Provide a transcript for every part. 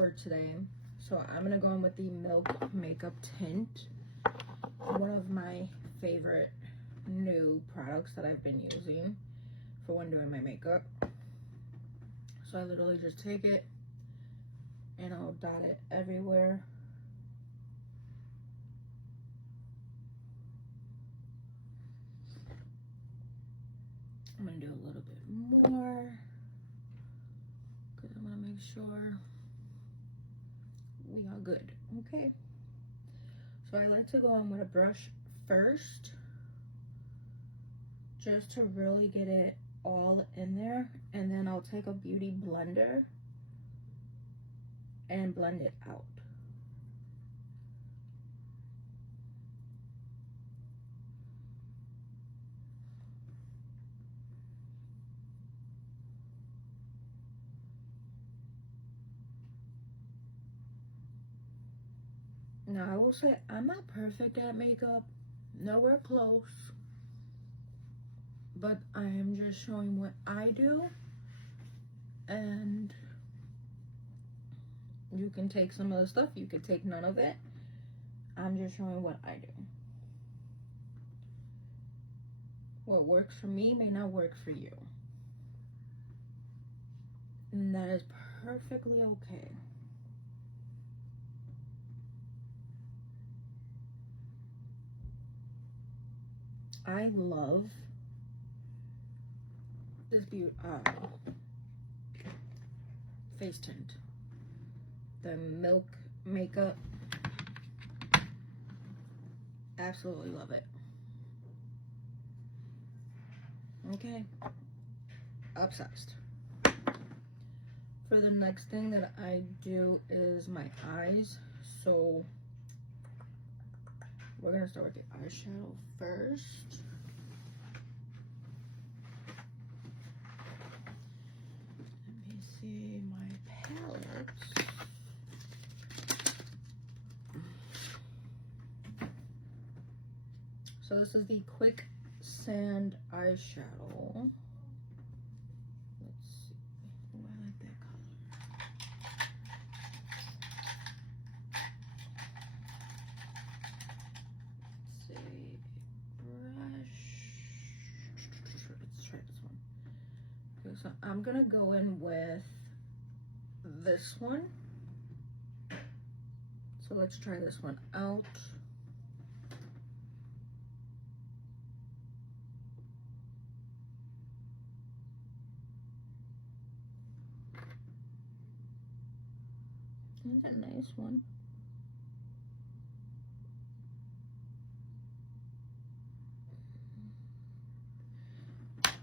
for today. So I'm gonna go in with the Milk Makeup Tint, one of my favorite new products that I've been using for when doing my makeup. So I literally just take it and I'll dot it everywhere. I'm gonna do a little bit more because I want to make sure we are good. Okay, so I like to go in with a brush first just to really get it all in there, and then I'll take a beauty blender and blend it out. Now I will say I'm not perfect at makeup, nowhere close, but I am just showing what I do, and you can take some of the stuff, you can take none of it. I'm just showing what I do. What works for me may not work for you, and that is perfectly okay. I love this face tint, the Milk Makeup. Absolutely love it. Okay, obsessed. For the next thing that I do is my eyes. So we're gonna start with the eyeshadow first. Let me see my palettes. So this is the Quick Sand eyeshadow. Let's see. Oh, I like that color. Let's see. Brush. Let's try this one. Okay, so I'm gonna go in with this one. So let's try this one out. That's a nice one.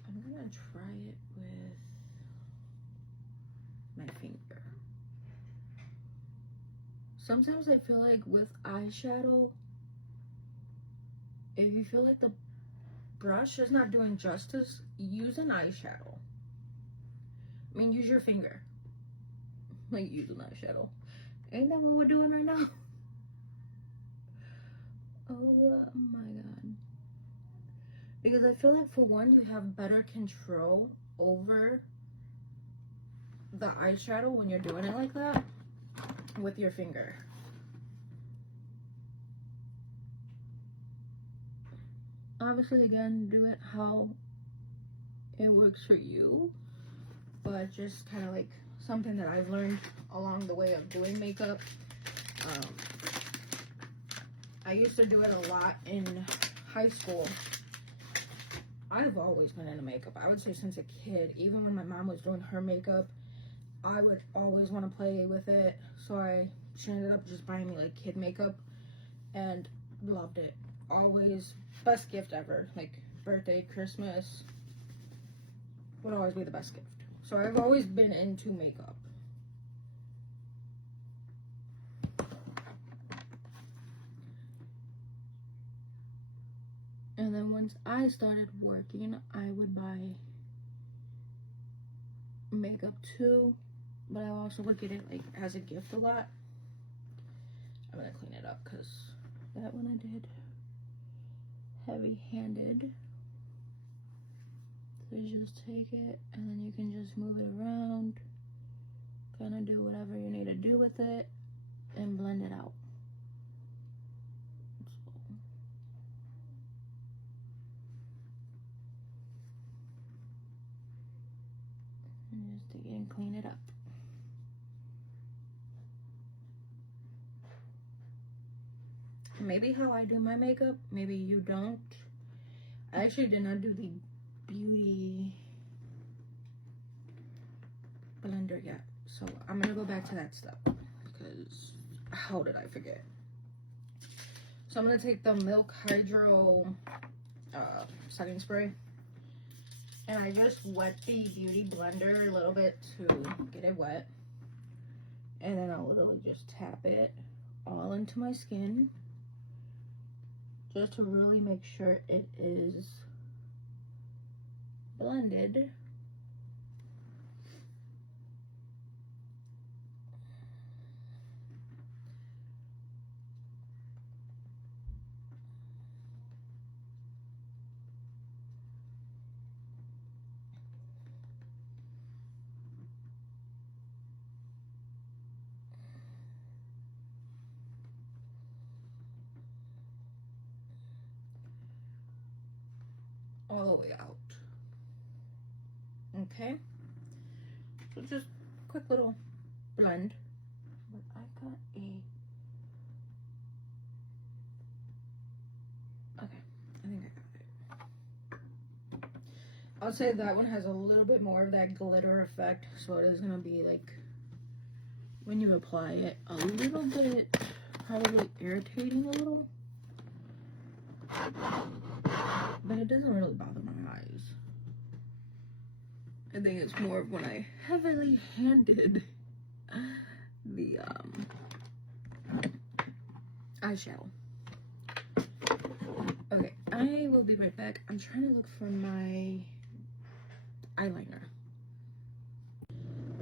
I'm gonna try it with my finger. Sometimes I feel like with eyeshadow, if you feel like the brush is not doing justice, use an eyeshadow. I mean, use your finger. Like, use an eyeshadow. Ain't that what we're doing right now? Oh my god. Because I feel like for one, you have better control over the eyeshadow when you're doing it like that with your finger. Obviously, again, do it how it works for you, but just kind of like something that I've learned along the way of doing makeup. I used to do it a lot in high school. I've always been into makeup. I would say since a kid. Even when my mom was doing her makeup, I would always want to play with it. So she ended up just buying me like kid makeup and loved it. Always best gift ever. Like birthday, Christmas would always be the best gift. So I've always been into makeup. And then once I started working, I would buy makeup too, but I also would get it like as a gift a lot. I'm gonna clean it up because that one I did heavy-handed. So you just take it and then you can just move it around, Gonna do whatever you need to do with it and blend it out. And just take it and clean it up. Maybe how I do my makeup, maybe you don't. I actually did not do the beauty blender yet, so I'm gonna go back to that stuff because how did I forget? So I'm gonna take the Milk Hydro setting spray, and I just wet the beauty blender a little bit to get it wet, and then I'll literally just tap it all into my skin just to really make sure it is blended. All the way out. Okay, so just quick little blend. But I got a, okay, I think I got it. I'll say that one has a little bit more of that glitter effect, so it is gonna be like, when you apply it, a little bit probably irritating a little, but it doesn't really bother my eyes. I think it's more of when I heavily handed the eyeshadow. Okay, I will be right back. I'm trying to look for my eyeliner.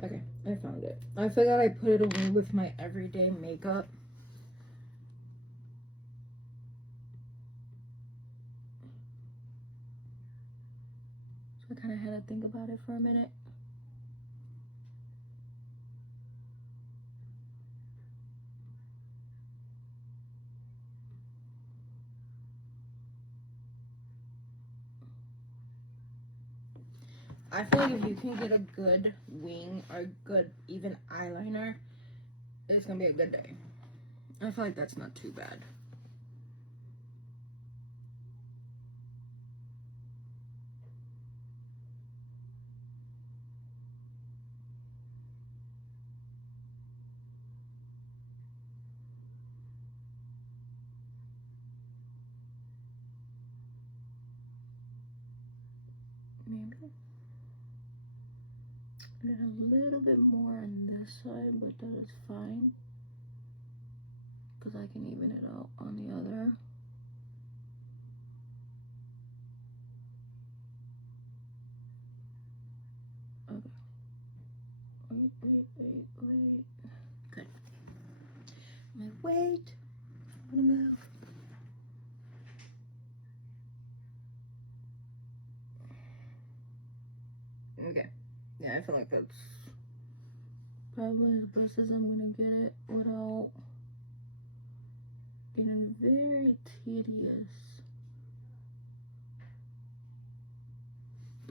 Okay, I found it. I forgot I put it away with my everyday makeup. So I kind of had to think about it for a minute. I feel like if you can get a good wing or good even eyeliner, it's gonna be a good day. I feel like that's not too bad. Maybe. And then a little bit more on this side, but that is fine, because I can even it out on the other. Okay. Wait. Good. My weight. I'm gonna move. Okay. Yeah, I feel like that's probably as best as I'm gonna get it without getting very tedious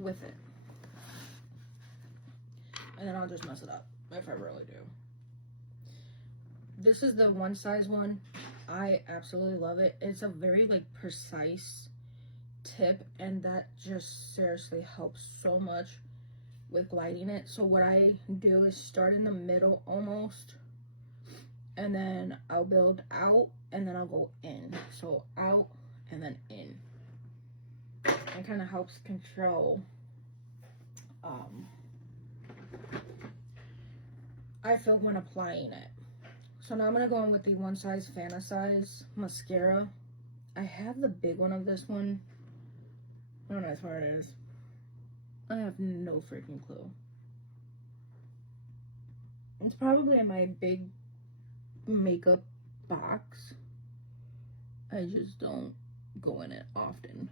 with it. And then I'll just mess it up if I really do. This is the one size one. I absolutely love it. It's a very like precise tip, and that just seriously helps so much with gliding it. So what I do is start in the middle almost, and then I'll build out, and then I'll go in. So out and then in. It kind of helps control I feel when applying it. So now I'm gonna go in with the one size Fantasize mascara. I have the big one of this one. I don't know how far it is. I have no freaking clue. It's probably in my big makeup box. I just don't go in it often.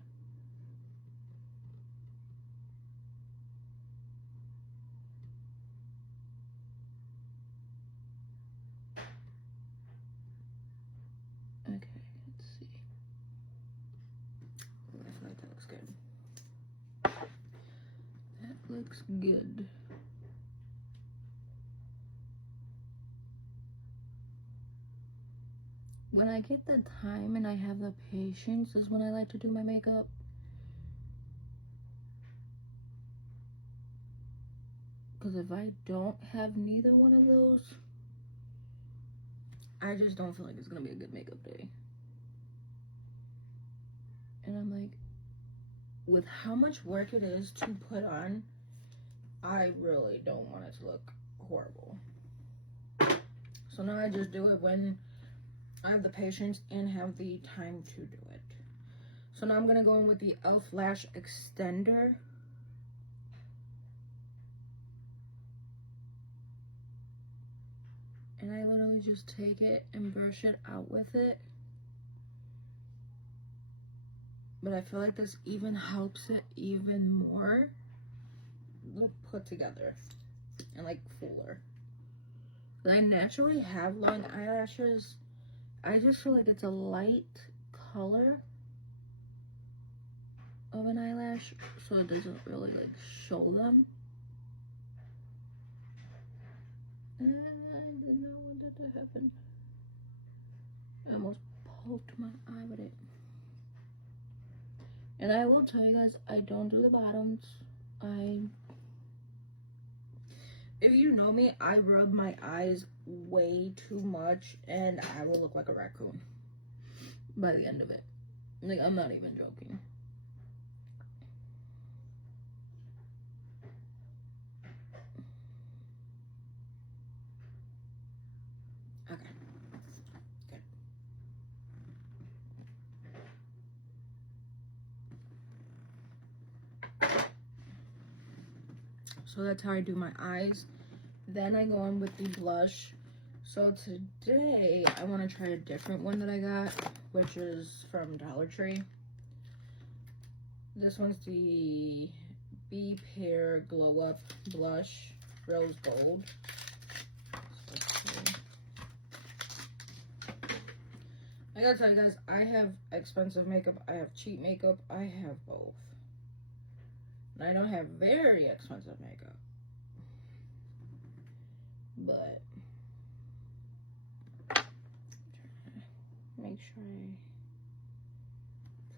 looks good. When I get the time and I have the patience is when I like to do my makeup. Because if I don't have neither one of those, I just don't feel like it's going to be a good makeup day. And I'm like, with how much work it is to put on, I really don't want it to look horrible. So now I just do it when I have the patience and have the time to do it. So now I'm going to go in with the e.l.f. Lash Extender. And I literally just take it and brush it out with it. But I feel like this even helps it even more look put together and like fuller. But I naturally have long eyelashes. I just feel like it's a light color of an eyelash, so it doesn't really like show them. And I didn't know what did that happen. I almost poked my eye with it. And I will tell you guys, I don't do the bottoms. If you know me, I rub my eyes way too much and I will look like a raccoon by the end of it. Like, I'm not even joking. Okay. Good. So that's how I do my eyes. Then I go in with the blush. So today I want to try a different one that I got, which is from Dollar Tree. This one's the Be Pear Glow Up Blush Rose Gold. I gotta tell you guys, I have expensive makeup, I have cheap makeup, I have both. And I don't have very expensive makeup. But make sure I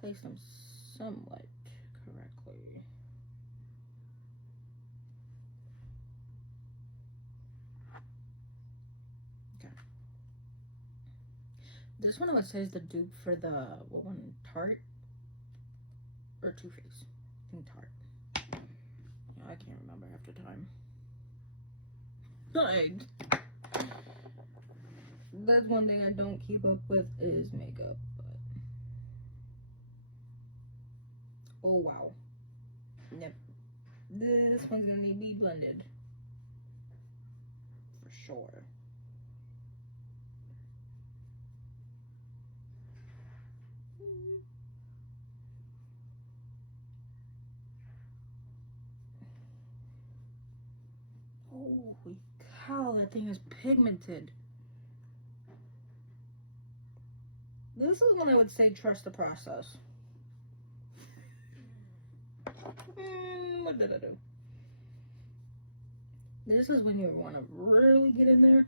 place them somewhat correctly. Okay. This one I would say is the dupe for the what one? Tarte or Too Faced? I think Tarte. Yeah, I can't remember half the time. That's one thing I don't keep up with is makeup. But oh wow. Yep. This one's gonna need to be blended. For sure. Holy cow, that thing is pigmented. This is when I would say trust the process. What did I do? This is when you want to really get in there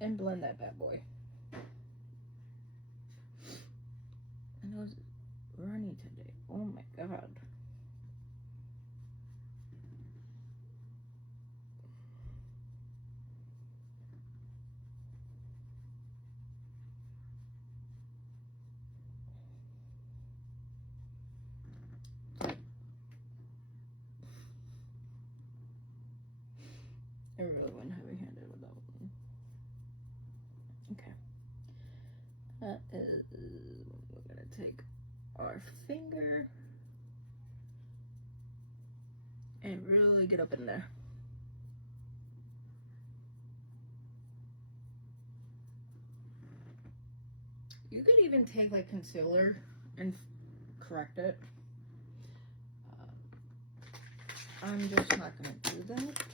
and blend that bad boy. I know it's runny today. Oh my god. I really went heavy-handed with that one. Okay. That is, we're gonna take our finger and really get up in there. You could even take like concealer and correct it. I'm just not gonna do that.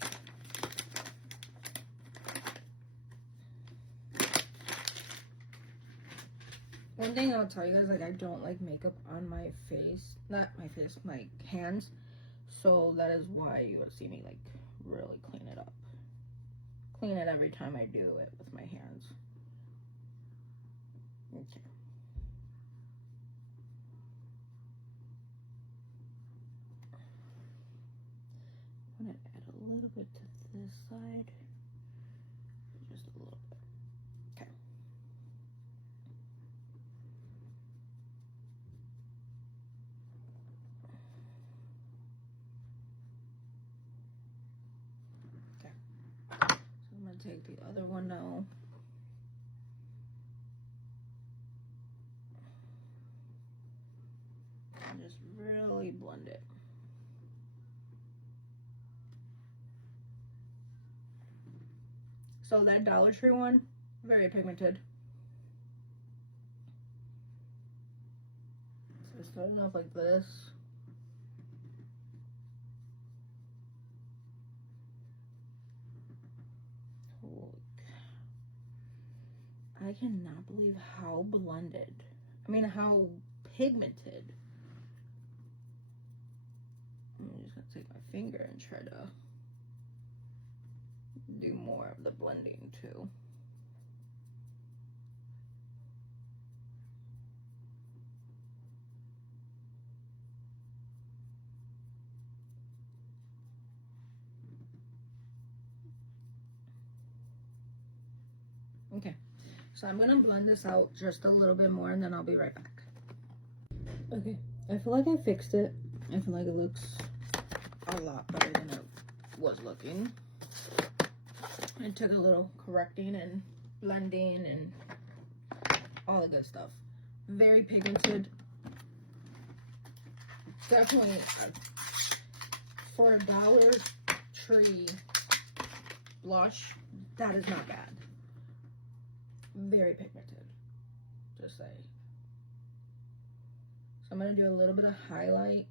One thing I'll tell you guys, like, I don't like makeup on my face. Not my face, my hands. So that is why you would see me like really clean it up. Clean it every time I do it with my hands. Okay. I'm gonna add a little bit to this side. Just a little bit. Okay. Okay. So I'm gonna take the other one now. And just really blend it. So that Dollar Tree one, very pigmented. So starting off like this. I cannot believe how blended. I mean, how pigmented. I'm just gonna take my finger and try to do more of the blending too. Okay, so I'm gonna blend this out just a little bit more and then I'll be right back. Okay, I feel like I fixed it. I feel like it looks a lot better than it was looking. It took a little correcting and blending and all the good stuff. Very pigmented. Definitely for a Dollar Tree blush, that is not bad. Very pigmented, just say. So I'm gonna do a little bit of highlight.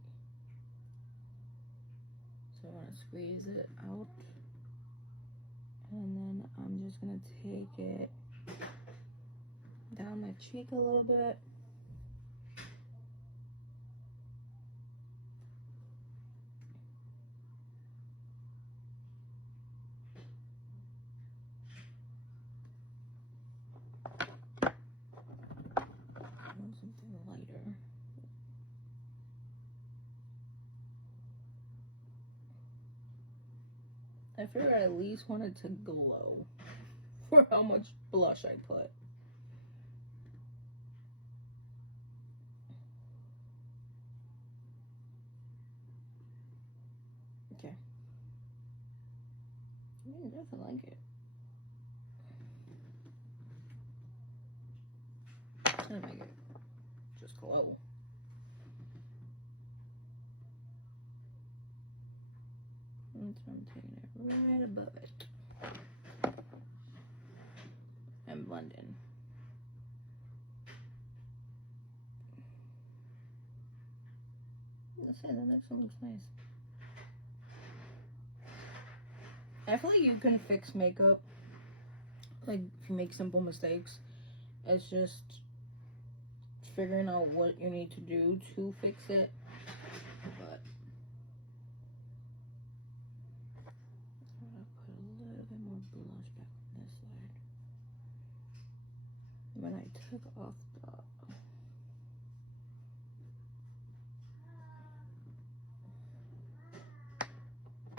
So I want to squeeze it out. And then I'm just gonna take it down my cheek a little bit. I want something lighter. I figured I at least wanted to glow for how much blush I put. Okay. I definitely like it. I'm gonna make it just glow. And so I'm taking it right above it and blending. Let's say that next one looks nice. I feel like you can fix makeup, like if you make simple mistakes. It's just figuring out what you need to do to fix it. But I'm gonna put a little bit more blush back on this side. When I took off the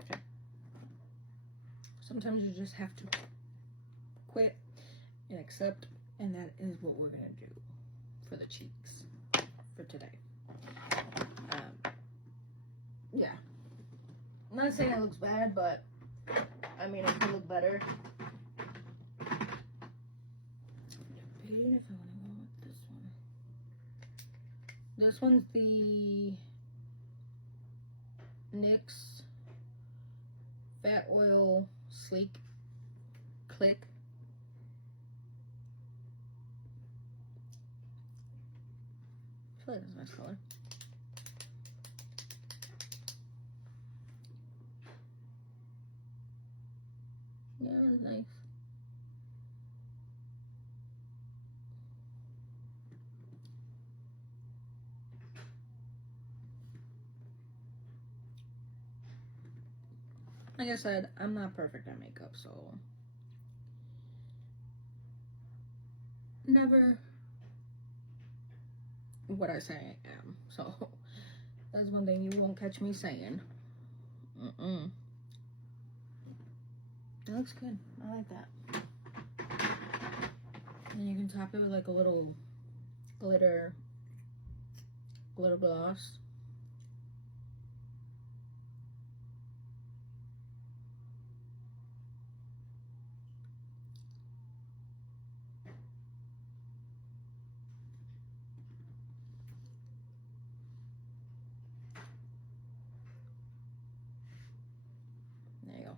okay. Sometimes you just have to quit and accept, and that is what we're gonna do for the cheeks for today. Yeah, I'm not saying it looks bad, but I mean it could look better. Debating if I want to go with this one. This one's the NYX Fat Oil Sleek Click. I feel like that's a nice color. Yeah, it's nice. like I said, I'm not perfect at makeup, so never what I say I am. So that's one thing you won't catch me saying. That looks good. I like that. And you can top it with like a little glitter gloss. There you go.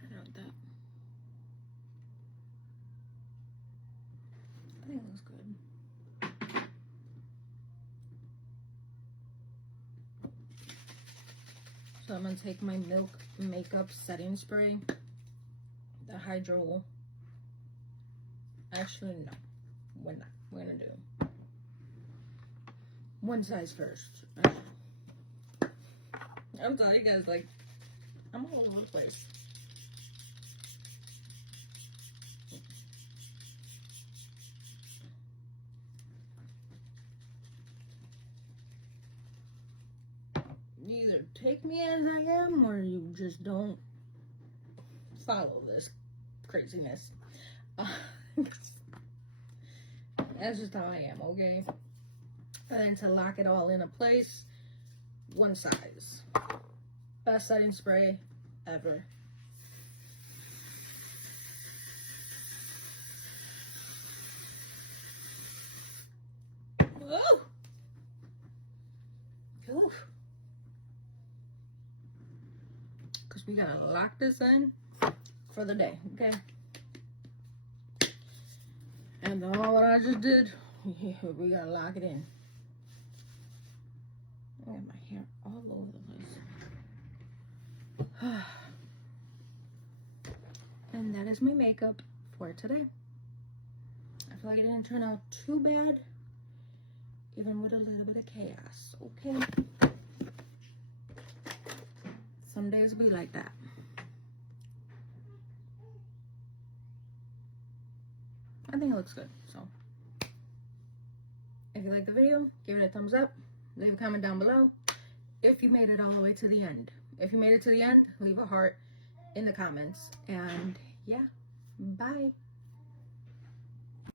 Turn out that. I think it looks good. So I'm gonna take my Milk Makeup Setting Spray, the Hydro. Actually, no, we're not. We're gonna do one size first. I'm telling you guys, like, I'm all over the place. You either take me as I am, or you just don't follow this craziness. That's just how I am, okay? And then to lock it all into place, one size. Best setting spray ever. Woo! Oof. Because we gotta lock this in for the day, okay? And all what I just did, we gotta lock it in. I got my hair all over the place. And that is my makeup for today. I feel like it didn't turn out too bad, even with a little bit of chaos, okay? Some days be like that. I think it looks good, so. If you like the video, give it a thumbs up. Leave a comment down below if you made it all the way to the end. If you made it to the end, leave a heart in the comments. And yeah, bye.